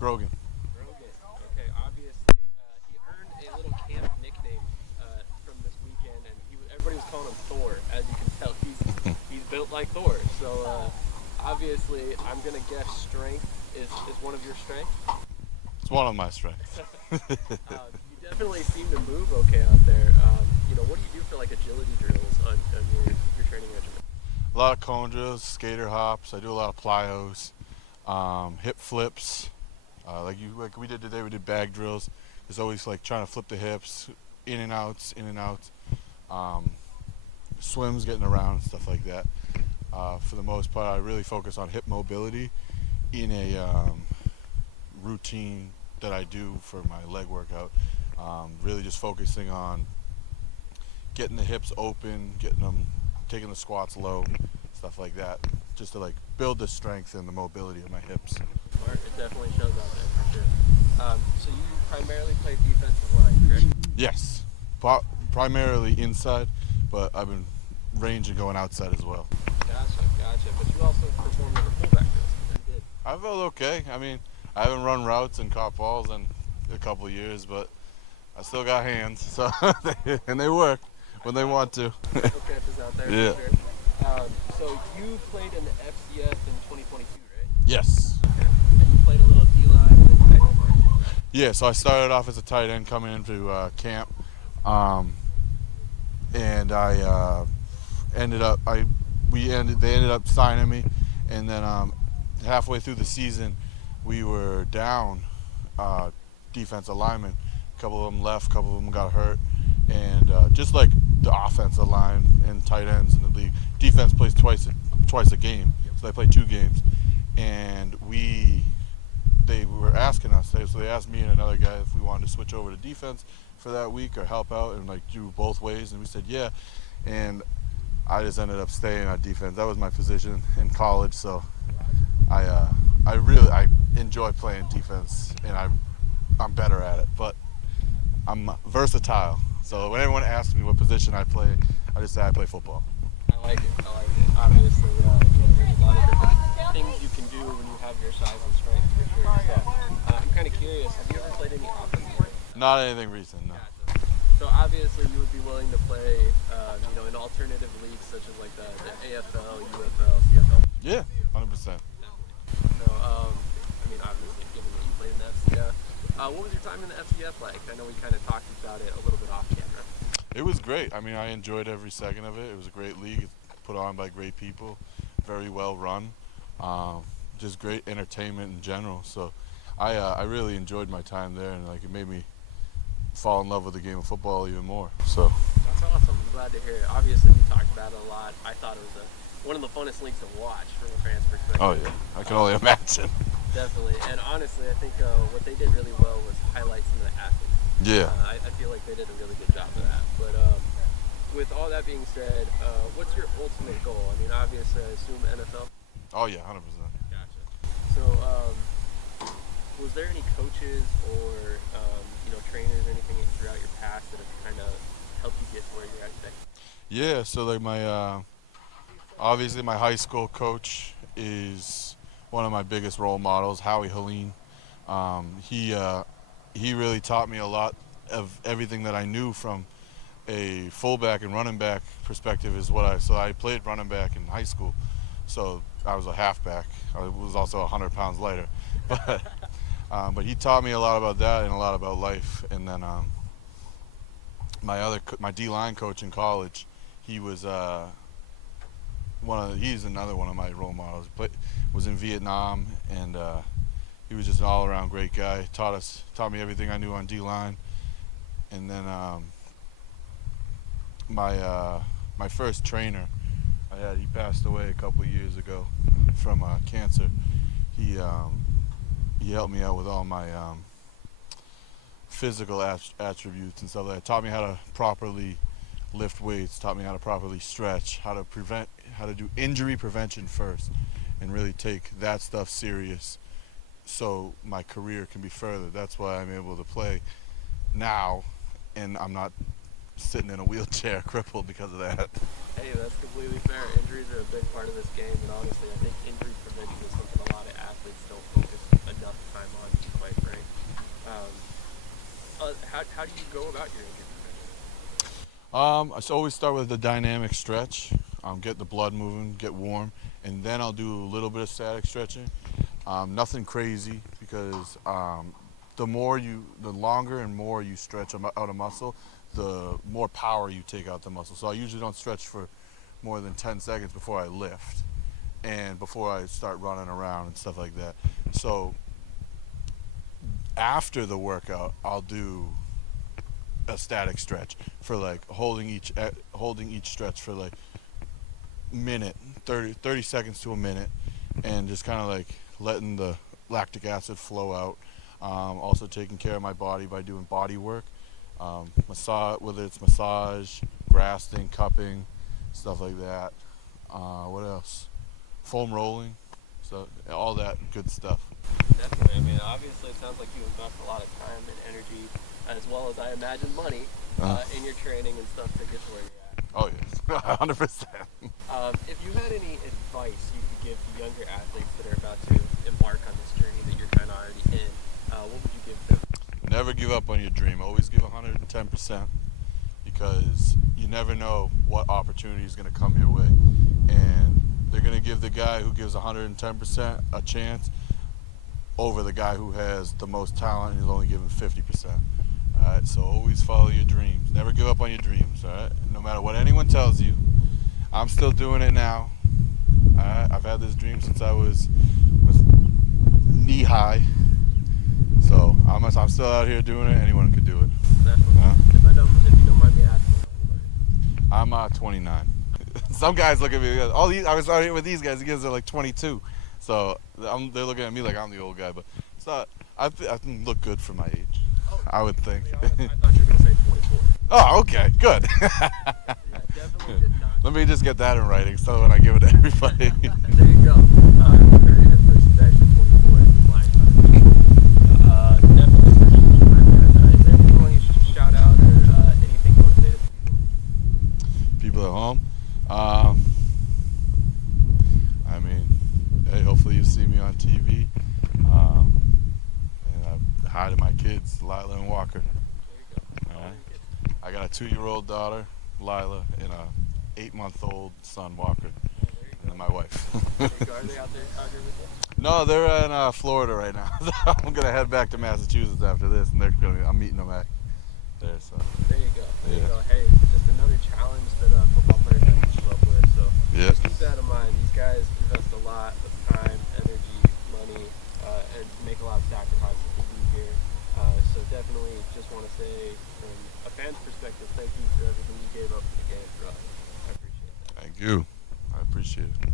Grogan. Grogan. Okay, obviously, he earned a little camp nickname from this weekend, and everybody was calling him Thor. As you can tell, he's built like Thor. So obviously, I'm gonna guess strength is one of your strengths. It's one of my strengths. You definitely seem to move okay out there. What do you do for like agility drills on your training regimen? A lot of cone drills, skater hops. I do a lot of plyos, hip flips. Like we did today, we did bag drills. It's always like trying to flip the hips, in and outs, in and outs. Swims, getting around, stuff like that. For the most part, I really focus on hip mobility in a routine that I do for my leg workout. Really just focusing on getting the hips open, taking the squats low, stuff like that, just to like build the strength and the mobility of my hips. Smart. It definitely shows out there for sure. So you primarily play defensive line, correct? Yes, primarily inside, but I've been ranging going outside as well. Gotcha. But you also performed in the fullback drills. You did. I felt okay. I mean, I haven't run routes and caught balls in a couple of years, but I still got hands, so and they work when they want to. Couple catches out there. Yeah. For sure. So you played in the FCS in 2022, right? Yes. Okay. And you played a little D-line and then tight end, right? Yeah, so I started off as a tight end coming into camp, and I they ended up signing me, and then halfway through the season, we were down defensive linemen. A couple of them left, a couple of them got hurt, and just like the offensive line and tight ends in the league, defense plays twice a game, so they play 2 games, and they were asking us, so they asked me and another guy if we wanted to switch over to defense for that week or help out and like do both ways, and we said yeah, and I just ended up staying on defense. That was my position in college, so I enjoy playing defense, and I'm better at it, but I'm versatile. So when everyone asks me what position I play, I just say I play football. I like it. Obviously, there's a lot of different things you can do when you have your size and strength, for sure. So I'm kind of curious, have you ever played any offensive line? Not anything recent, no. Gotcha. So obviously you would be willing to play, in alternative leagues such as like the AFL, UFL, CFL? Yeah, 100%. So, obviously, given that you played in the FCF, what was your time in the FCF like? I know we kind of talked about it a little bit off camera. It was great. I mean, I enjoyed every second of it. It was a great league. It's put on by great people, very well run, just great entertainment in general. So I really enjoyed my time there, and like it made me fall in love with the game of football even more. So that's awesome. I'm glad to hear it. Obviously, we talked about it a lot. I thought it was one of the funnest leagues to watch from a fan's perspective. Oh yeah, I can only imagine. Definitely, and honestly, I think what they did really well was highlight some of the athletes. Yeah. I feel like they did a really good job of that. But with all that being said, what's your ultimate goal? I mean, obviously, I assume NFL. Oh yeah, 100%. Gotcha. So, was there any coaches or trainers or anything throughout your past that have kind of helped you get to where you're at today? Yeah. So like obviously my high school coach is one of my biggest role models, Howie Helene. He really taught me a lot of everything that I knew from a fullback and running back perspective. So I played running back in high school, so I was a halfback. I was also 100 pounds lighter, but he taught me a lot about that and a lot about life. And then my D-line coach in college, he's another one of my role models. Was in Vietnam, and he was just an all-around great guy. Taught me everything I knew on D-line. And then my first trainer he passed away a couple of years ago from cancer. He helped me out with all my physical attributes and stuff like that. Taught me how to properly lift weights, taught me how to properly stretch, how to do injury prevention first, and really take that stuff serious so my career can be furthered. That's why I'm able to play now, and I'm not sitting in a wheelchair crippled because of that. Hey, that's completely fair. Injuries are a big part of this game, and honestly, I think injury prevention is something a lot of athletes don't focus enough time on. how do you go about your injury prevention? I always start with the dynamic stretch, get the blood moving, get warm, and then I'll do a little bit of static stretching. Nothing crazy because the longer and more you stretch out a muscle, the more power you take out the muscle. So I usually don't stretch for more than 10 seconds before I lift and before I start running around and stuff like that. So after the workout, I'll do a static stretch for like holding each stretch for like minute, 30 seconds to a minute, and just kind of like letting the lactic acid flow out. Also taking care of my body by doing body work, whether it's massage, grasping, cupping, stuff like that. What else? Foam rolling, so all that good stuff. Definitely. I mean, obviously, it sounds like you invest a lot of time and energy, as well as I imagine money, in your training and stuff to get to where you're at. Oh yes, 100%. If you had any advice you could give to younger athletes that are about to embark on this journey that you're kind of already in, what would you give them? Never give up on your dream. Always give 110% because you never know what opportunity is going to come your way. And they're going to give the guy who gives 110% a chance over the guy who has the most talent and is only giving 50%. All right, so always follow your dreams. Never give up on your dreams, all right? No matter what anyone tells you. I'm still doing it now. All right? I've had this dream since I was knee high. So I'm still out here doing it. Anyone could do it. Definitely. If you don't mind me asking. I'm 29. Some guys look at me. I was out here with these guys. These guys are like 22. So they're looking at me like I'm the old guy. But it's not. I look good for my age. Oh, I would think. I thought you were going to say 24. Oh, okay, good. Yeah, definitely did not. Let me just get that in writing so when I give it to everybody. There you go. I heard it at first. It's actually 24 in my definitely appreciate you, my man. Is there anything you want to shout out or anything you want to say to People at home. I mean, hey, hopefully you see me on TV. And hi to my kids, Lila and Walker. There you go. All right. I got a 2-year-old daughter, Lila, and a 8-month-old son, Walker, and then my wife. There you go. Are they out there with you? No, they're in Florida right now. I'm gonna head back to Massachusetts after this, and I'm meeting them back there. So There you go. There you Yeah. go. Hey, just another challenge that football players have to keep up with. So Yeah. just keep that in mind. These guys invest a lot of time, energy, money, and make a lot of sacrifices to be here. So definitely just want to say, from a fan's perspective, thank you for everything you gave up for the game for us. I appreciate that. thank you. I appreciate it.